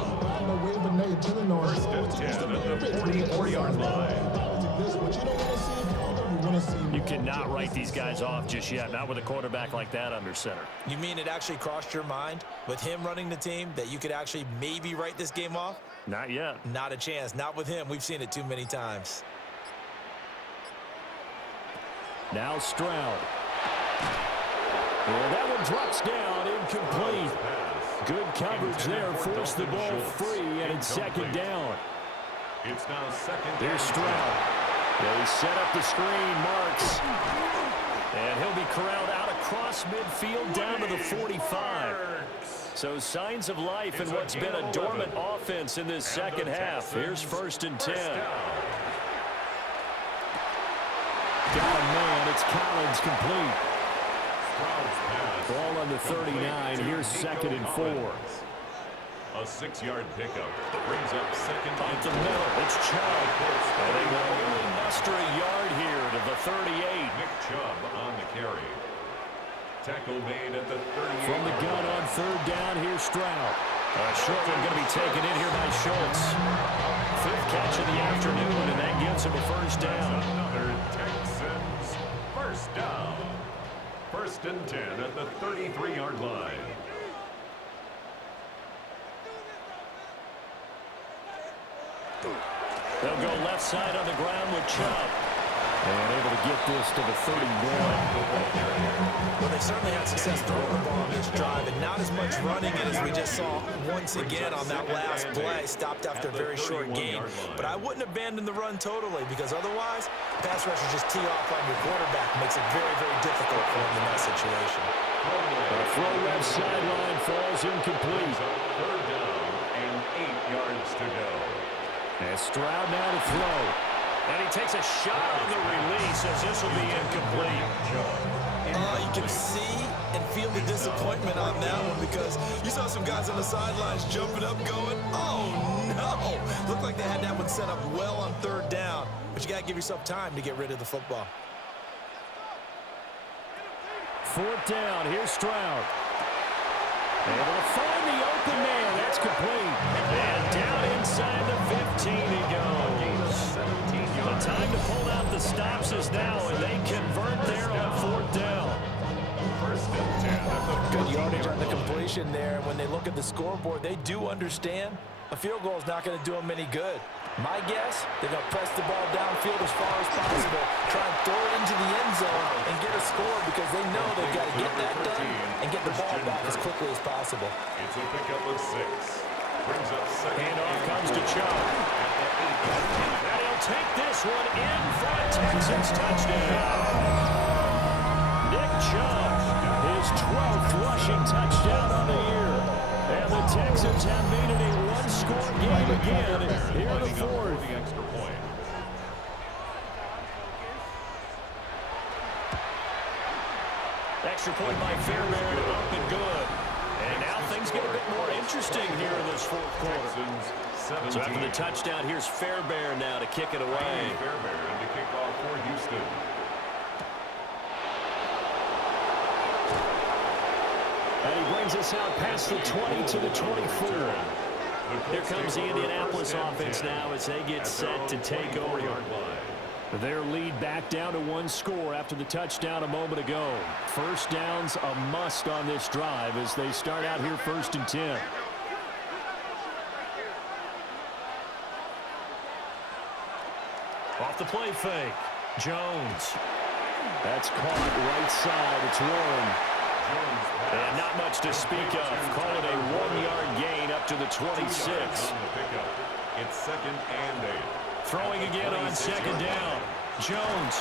First and 10 at the 44-yard line. You cannot write these guys off just yet, not with a quarterback like that under center. You mean it actually crossed your mind with him running the team that you could actually maybe write this game off? Not yet. Not a chance. Not with him. We've seen it too many times. Now Stroud. And that one drops down, incomplete. Good coverage there, forced the ball free, and it's 2nd down. It's now 2nd. Here's Stroud. They set up the screen, Marks. And he'll be corralled out across midfield down to the 45. So signs of life in what's been a dormant offense in this 2nd half. Here's 1st and 10. Got a man. It's Collins complete. Ball on the 39. Here's 2nd and 4. A 6-yard pickup brings up 2nd Up the middle. It's Chubb. And they will only muster a yard here to the 38. Nick Chubb on the carry. Tackle made at the 38. From the gun on 3rd down, here's Stroud. A short one going to be taken in here by Schultz. 5th catch catch of the afternoon, and that gets him a first down. Another Texans first down. 1st and 10 at the 33-yard line. They'll go left side on the ground with Chubb. And able to get this to the 31. Well, they certainly had success throwing the ball on this drive, and not as much running it as we just saw once again on that last play. Stopped after a very short gain. But I wouldn't abandon the run totally, because otherwise, pass rushers just tee off on your quarterback. Makes it very, very difficult for him in that situation. The throw left sideline falls incomplete. 3rd down and 8 yards to go. And Stroud now to throw. And he takes a shot on the release as this will be incomplete. You can see and feel the disappointment on that one, because you saw some guys on the sidelines jumping up going, oh no! Looked like they had that one set up well on 3rd down, but you got to give yourself time to get rid of the football. 4th down, here's Stroud. Able to find the open man, that's complete. And down inside the 15 he goes. The time to pull out the stops is now, and they convert there on 4th down. 1st and 10. Good yardage on the completion there. When they look at the scoreboard, they do understand a field goal is not going to do them any good. My guess, they're going to press the ball downfield as far as possible, try and throw it into the end zone and get a score, because they know they've got to get that done and get the ball back as quickly as possible. It's a pickup of 6. Brings up 2nd. Handoff comes to Chubb. And he'll take this one in for a Texans touchdown. Nick Chubb, his 12th rushing touchdown on the year. And the Texans have made it a one-score game again here in the 4th. The extra point. Extra point by Fairbairn, up and good. And now things get a bit more interesting here in this 4th quarter. So after the touchdown, here's Fairbairn now to kick it away. Fairbairn to kick off for Houston. And he brings us out past the 20 to the 24. Here comes the Indianapolis offense now as they get set to take over. Their lead back down to 1 score after the touchdown a moment ago. First down's a must on this drive as they start out here 1st and 10. Off the play fake. Jones. That's caught right side. It's Warren. And not much to speak of. Call it a 1-yard gain up to the 26. It's 2nd and 8. Throwing again on 2nd down. Jones.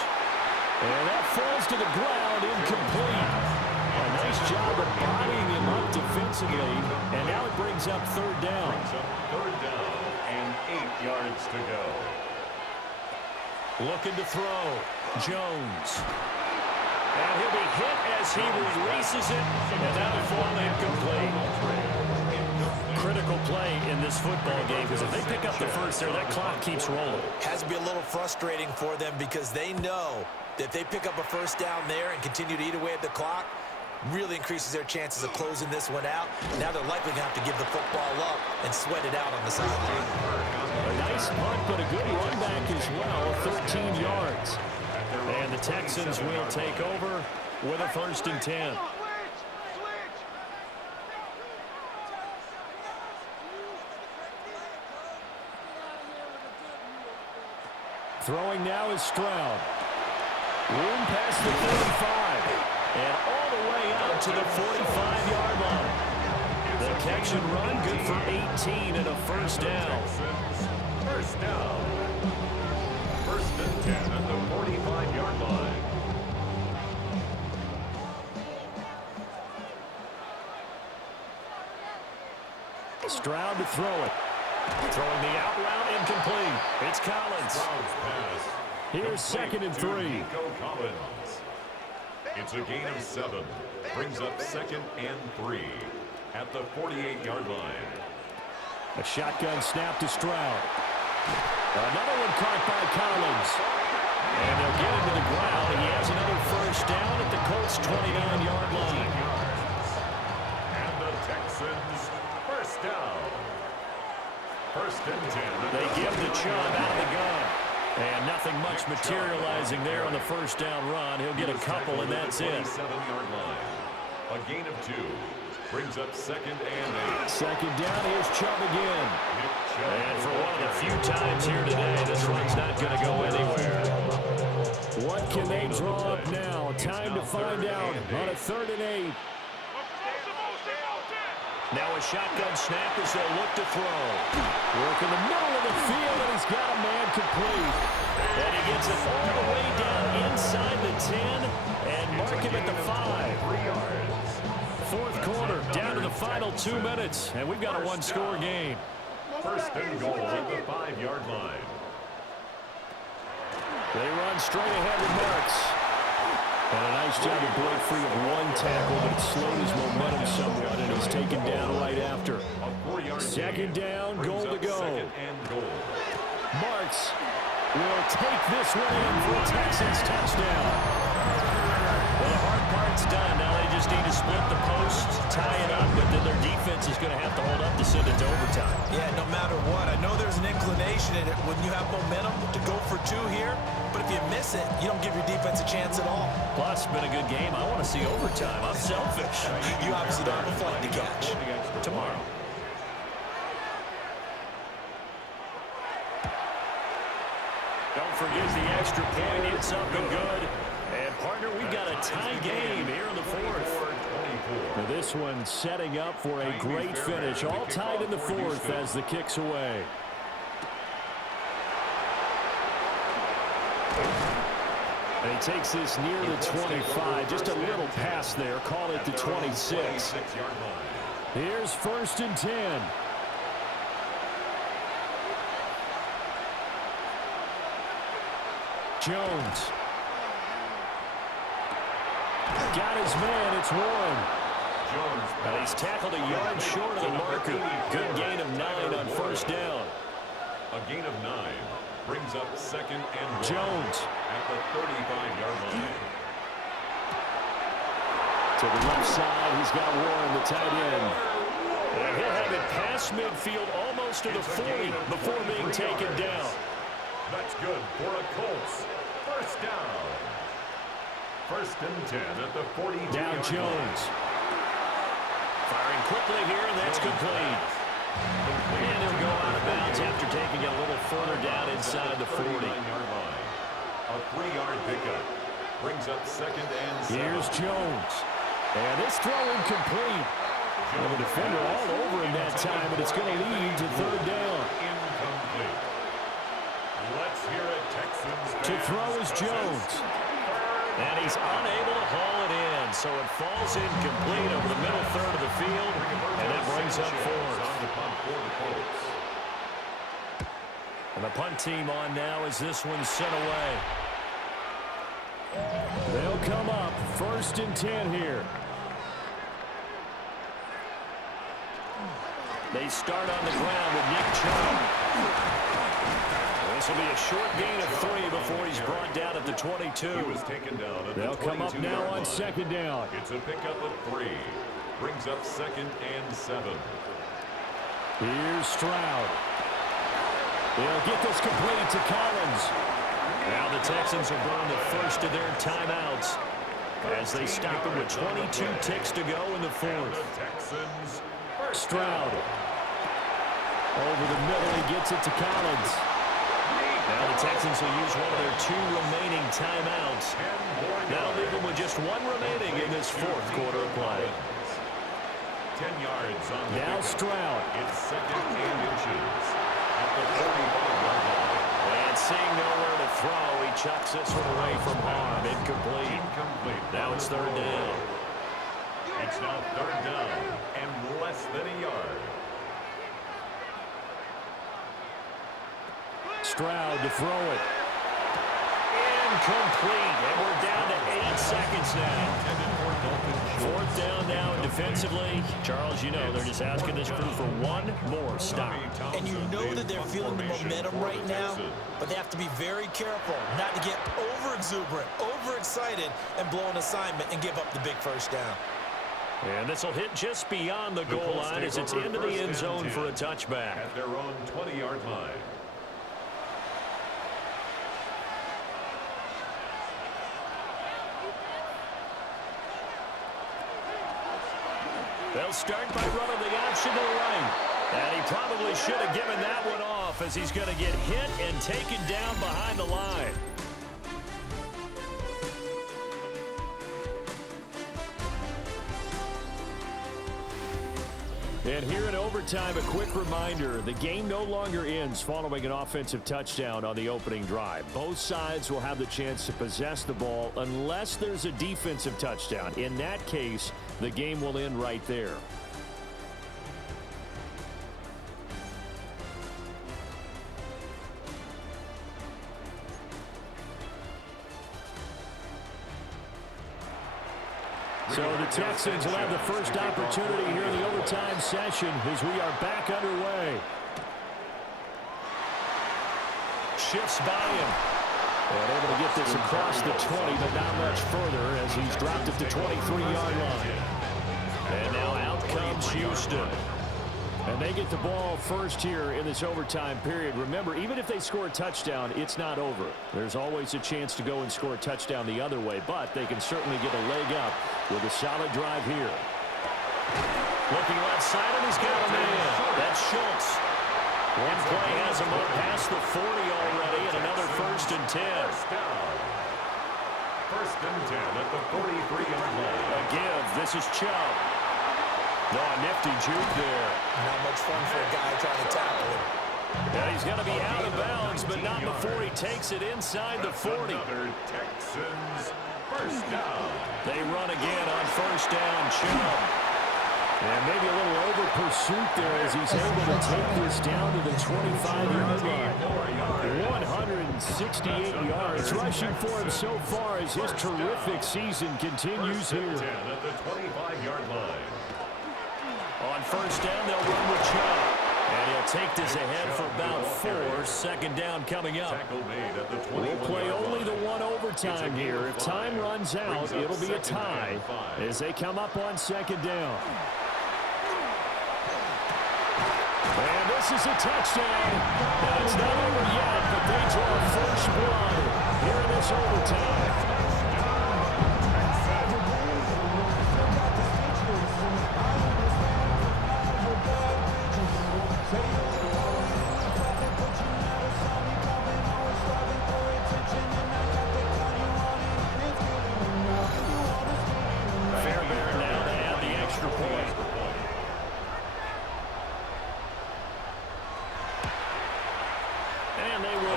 And that falls to the ground, incomplete. A nice job of bodying him up defensively. And now it brings up 3rd down. 3rd down and 8 yards to go. Looking to throw. Jones. And he'll be hit as he releases it. And that'll fall incomplete. Critical play in this football game, because if they pick up the first there, that clock keeps rolling. Has to be a little frustrating for them, because they know that if they pick up a first down there and continue to eat away at the clock, really increases their chances of closing this one out. Now they're likely going to have to give the football up and sweat it out on the sideline. A nice punt, but a good run back as well, 13 yards. And the Texans will take over with a 1st and 10. Throwing now is Stroud. Room past the 35. And all the way out to the 45-yard line. The catch and run, good for 18 and a first down. First down. 1st and 10 at the 45-yard line. Stroud to throw it. Throwing the out route, incomplete. It's Collins. Here's 2nd and 3. It's a gain of 7. Brings up 2nd and 3 at the 48-yard line. A shotgun snap to Stroud. Another one caught by Collins. And they'll get him to the ground. He has another first down at the Colts' 29-yard line. And the Texans first down. First and 10. They give the Chubb out of the gun. And nothing much materializing there on the first down run. He'll get a couple, and that's it. 27-yard line. A gain of 2. Brings up second and 8. Second down, here's Chubb again. And for one of the few times here today, this one's not going to go anywhere. What can they draw up now? Time to find out on a 3rd and 8. Now a shotgun snap as they'll look to throw. Work in the middle of the field, and he's got a man complete. And he gets it all the way down inside the 10 and mark him at the 5. Fourth quarter, down to the final 2 minutes, and we've got a one-score game. First and goal at the 5-yard line. They run straight ahead with Marks. And a nice job to break free of one tackle, but it slowed his momentum somewhat, and he's taken down right after. Second down, goal to go. Marks will take this one in for a Texans touchdown. Well, the hard part's done. Now they just need to split the post, tie it up, but then their defense is going to have to hold up to send it to overtime. Yeah, no matter what. I know there's an inclination in it when you have momentum to go for 2 here, but if you miss it, you don't give your defense a chance at all. Plus, it's been a good game. I want to see overtime. I'm selfish. You obviously don't have a flight to catch. Tomorrow. Don't forget the extra point. It's up and good. And, partner, we've got a tie game here in the 4th. Now this one setting up for a great finish. All tied in the 4th as the kick's away. And he takes this near the 25. Just a little pass there. Call it the 26. Here's 1st and 10. Jones. Got his man. It's Warren. And he's tackled a yard short of the marker. Good gain of 9 on first down. A gain of 9 brings up second and 1. Jones. At the 35-yard line. To the left side, he's got Warren, the tight end. And he'll have it past midfield almost to the 40 before being taken down. That's good for a Colts. First down. First and 10 at the 42. Down Jones. Firing quickly here, and that's complete. And he'll go out of bounds after taking it a little further down inside the 40. A 3-yard pickup brings up second and 7. Here's Jones. And this throw incomplete. And the defender all over him that time, but it's going to lead to 3rd down. Incomplete. Let's hear it, Texans. To throw is Jones. And he's unable to haul it in, so it falls incomplete over the middle third of the field, and that brings up 4th. And the punt team on now as this one's sent away. They'll come up 1st and 10 here. They start on the ground with Nick Chubb. This will be a short gain of 3 before he's brought down at the 22. He was taken down at They'll the come up now on 2nd down. It's a pickup of 3. Brings up second and 7. Here's Stroud. They'll get this complete to Collins. Now the Texans will burn the first of their timeouts as they stop it with 22 ticks to go in the 4th. Stroud. Over the middle, he gets it to Collins. Now the Texans will use one of their 2 remaining timeouts. That'll leave them with just 1 remaining in this 4th quarter of play. 10 yards on the now pickup. Stroud. It's second and inches at the 45-yard line. And seeing nowhere to throw, he chucks this one away from harm. Incomplete. Now it's 3rd down. It's now 3rd down and less than a yard. Stroud to throw it. Incomplete. And we're down to 8 seconds now. 4th down now, and defensively, Charles, you know, they're just asking this crew for 1 more stop. And you know that they're feeling the momentum right now, but they have to be very careful not to get over-exuberant, overexcited, and blow an assignment and give up the big first down. And this will hit just beyond the goal line as it's into the end zone for a touchback. At their own 20-yard line. They'll start by running the option to the right. And he probably should have given that one off as he's going to get hit and taken down behind the line. And here in overtime, a quick reminder, the game no longer ends following an offensive touchdown on the opening drive. Both sides will have the chance to possess the ball unless there's a defensive touchdown. In that case, the game will end right there. So the Texans will have the first opportunity here in the overtime session as we are back underway. Shifts by him. And able to get this across the 20, but not much further as he's dropped it to 23-yard line. And now out comes Houston. And they get the ball first here in this overtime period. Remember, even if they score a touchdown, it's not over. There's always a chance to go and score a touchdown the other way, but they can certainly get a leg up with a solid drive here. Looking left side, and he's got a man. That's Schultz. One play has him up past the 40 already, and another 1st and 10. First and 10 at the 43-yard line. A give. This is Chubb. No, a nifty juke there. Not much fun for a guy trying to tackle him. And he's going to be out of bounds, but not before he takes it inside the 40. Another Texans first down. They run again on first down. Chubb. And maybe a little over pursuit there as he's able to take this down to the 25-yard line. 168 yards rushing for him so far as his terrific season continues here. 10 at the 25-yard line. On first down, they'll run with Chubb. And he'll take this ahead for about 4. Second down coming up. We'll play only the one overtime here. If time runs out, it'll be a tie as they come up on second down. And this is a touchdown. And it's not over yet, but they draw first blood here in this overtime.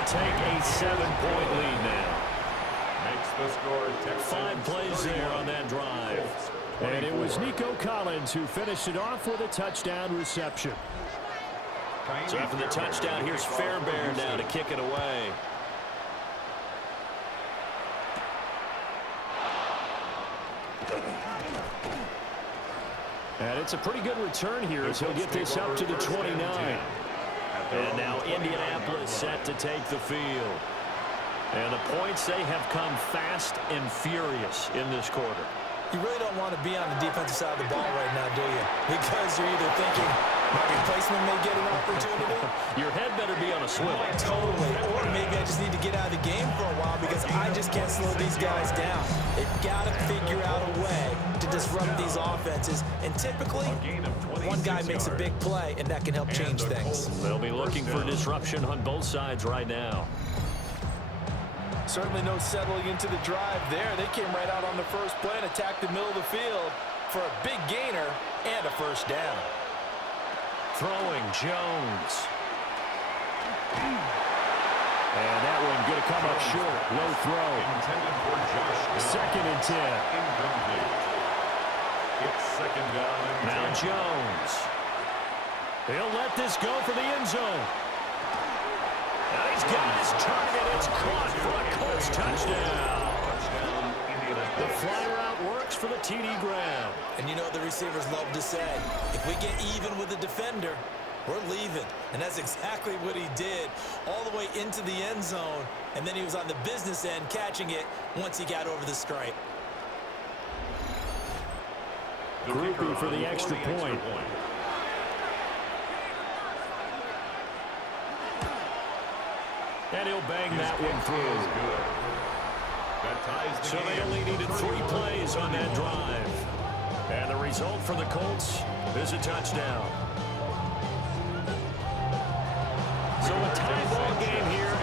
Take a 7-point lead now. Makes the score Texans. 5 plays there on that drive. And it was Nico Collins who finished it off with a touchdown reception. So after the touchdown, here's Fairbairn now to kick it away. And it's a pretty good return here as he'll get this up to the 29. And now Indianapolis set to take the field. And the points, they have come fast and furious in this quarter. You really don't want to be on the defensive side of the ball right now, do you? Because you're either thinking my replacement may get an opportunity. Your head better be on a swivel. Totally. Or maybe I just need to get out of the game for a while because I just can't slow these guys down. They've got to figure out a way to disrupt these offenses. And typically, one guy makes a big play, and that can help change things. They'll be looking for disruption on both sides right now. Certainly no settling into the drive there. They came right out on the first play and attacked the middle of the field for a big gainer and a first down. Throwing Jones. And that one going to come up short. Low throw. Intended for Josh. 2nd and 10. Incomplete. It's second down and Now 10. Jones. He'll let this go for the end zone. And he's got his target. It's caught for a Colts touchdown. The fly route works for the TD grab. And you know what the receivers love to say? If we get even with the defender, we're leaving. And that's exactly what he did all the way into the end zone. And then he was on the business end catching it once he got over the stripe. Groupie for the extra point. And he'll bang that one through. So they only needed 3 plays on that drive. And the result for the Colts is a touchdown. So a tie ball game here